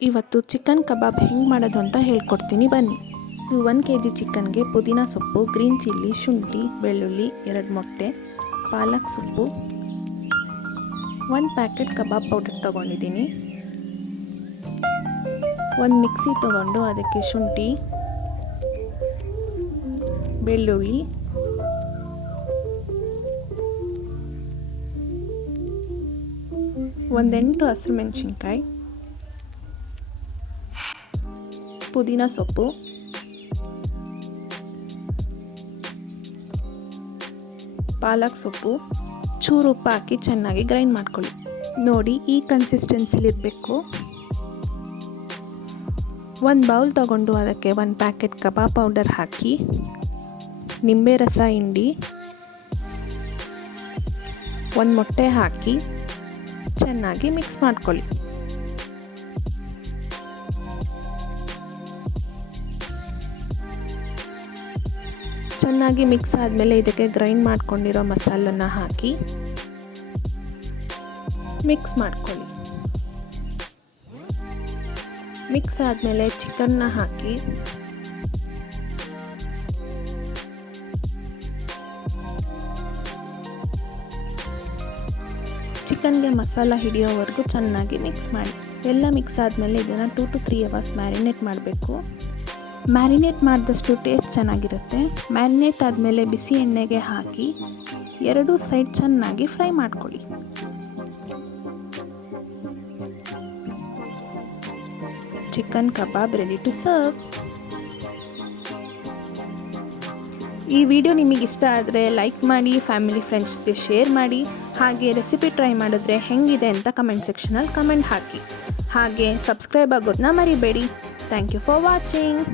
ಇವತ್ತು ಚಿಕನ್ ಕಬಾಬ್ ಹೆಂಗೆ ಮಾಡೋದು ಅಂತ ಹೇಳ್ಕೊಡ್ತೀನಿ ಬನ್ನಿ. ಇದು 1 kg ಚಿಕನ್ಗೆ ಪುದೀನ ಸೊಪ್ಪು, ಗ್ರೀನ್ ಚಿಲ್ಲಿ, ಶುಂಠಿ, ಬೆಳ್ಳುಳ್ಳಿ, 2 ಮೊಟ್ಟೆ, ಪಾಲಕ್ ಸೊಪ್ಪು, 1 ಪ್ಯಾಕೆಟ್ ಕಬಾಬ್ ಪೌಡರ್ ತೊಗೊಂಡಿದ್ದೀನಿ. ಒಂದು ಮಿಕ್ಸಿ ತೊಗೊಂಡು ಅದಕ್ಕೆ ಶುಂಠಿ, ಬೆಳ್ಳುಳ್ಳಿ, ಒಂದು 8 ಹಸಿರು ಮೆಣಸಿನ್ಕಾಯಿ, ಪುದೀನ ಸೊಪ್ಪು, ಪಾಲಕ್ ಸೊಪ್ಪು, ಚೂರು ಉಪ್ಪು ಹಾಕಿ ಚೆನ್ನಾಗಿ ಗ್ರೈಂಡ್ ಮಾಡ್ಕೊಳ್ಳಿ. ನೋಡಿ ಈ ಕನ್ಸಿಸ್ಟೆನ್ಸಿಲಿರಬೇಕು. ಒಂದು ಬೌಲ್ ತಗೊಂಡು ಅದಕ್ಕೆ 1 ಪ್ಯಾಕೆಟ್ ಕಬಾಬ್ ಪೌಡರ್ ಹಾಕಿ, ನಿಂಬೆ ರಸ ಹಿಂಡಿ, 1 ಮೊಟ್ಟೆ ಹಾಕಿ ಚೆನ್ನಾಗಿ ಮಿಕ್ಸ್ ಮಾಡ್ಕೊಳ್ಳಿ. ಚೆನ್ನಾಗಿ ಮಿಕ್ಸ್ ಆದಮೇಲೆ ಇದಕ್ಕೆ ಗ್ರೈಂಡ್ ಮಾಡ್ಕೊಂಡಿರೋ ಮಸಾಲನ್ನ ಹಾಕಿ ಮಿಕ್ಸ್ ಮಾಡ್ಕೊಳ್ಳಿ. ಮಿಕ್ಸ್ ಆದಮೇಲೆ ಚಿಕನ್ನ ಹಾಕಿ ಚಿಕನ್ಗೆ ಮಸಾಲ ಹಿಡಿಯೋವರೆಗೂ ಚೆನ್ನಾಗಿ ಮಿಕ್ಸ್ ಮಾಡಿ. ಎಲ್ಲ ಮಿಕ್ಸ್ ಆದಮೇಲೆ ಇದನ್ನು 2 to 3 hours ಮ್ಯಾರಿನೇಟ್ ಮಾಡಬೇಕು. ಮ್ಯಾರಿನೇಟ್ ಮಾಡಿದಷ್ಟು ಟೇಸ್ಟ್ ಚೆನ್ನಾಗಿರುತ್ತೆ. ಮ್ಯಾರಿನೇಟ್ ಆದಮೇಲೆ ಬಿಸಿ ಎಣ್ಣೆಗೆ ಹಾಕಿ 2 ಸೈಡ್ ಚೆನ್ನಾಗಿ ಫ್ರೈ ಮಾಡ್ಕೊಳ್ಳಿ. ಚಿಕನ್ ಕಬಾಬ್ ರೆಡಿ ಟು ಸರ್ವ್. ಈ ವಿಡಿಯೋ ನಿಮಗೆ ಇಷ್ಟ ಆದರೆ ಲೈಕ್ ಮಾಡಿ, ಫ್ಯಾಮಿಲಿ ಫ್ರೆಂಡ್ಸ್ಗೆ ಶೇರ್ ಮಾಡಿ. ಹಾಗೆ ರೆಸಿಪಿ ಟ್ರೈ ಮಾಡಿದ್ರೆ ಹೆಂಗಿದೆ ಅಂತ ಕಮೆಂಟ್ ಸೆಕ್ಷನಲ್ಲಿ ಕಮೆಂಟ್ ಹಾಕಿ. ಹಾಗೆ ಸಬ್ಸ್ಕ್ರೈಬ್ ಆಗೋದನ್ನ ಮರಿಬೇಡಿ. Thank you for watching.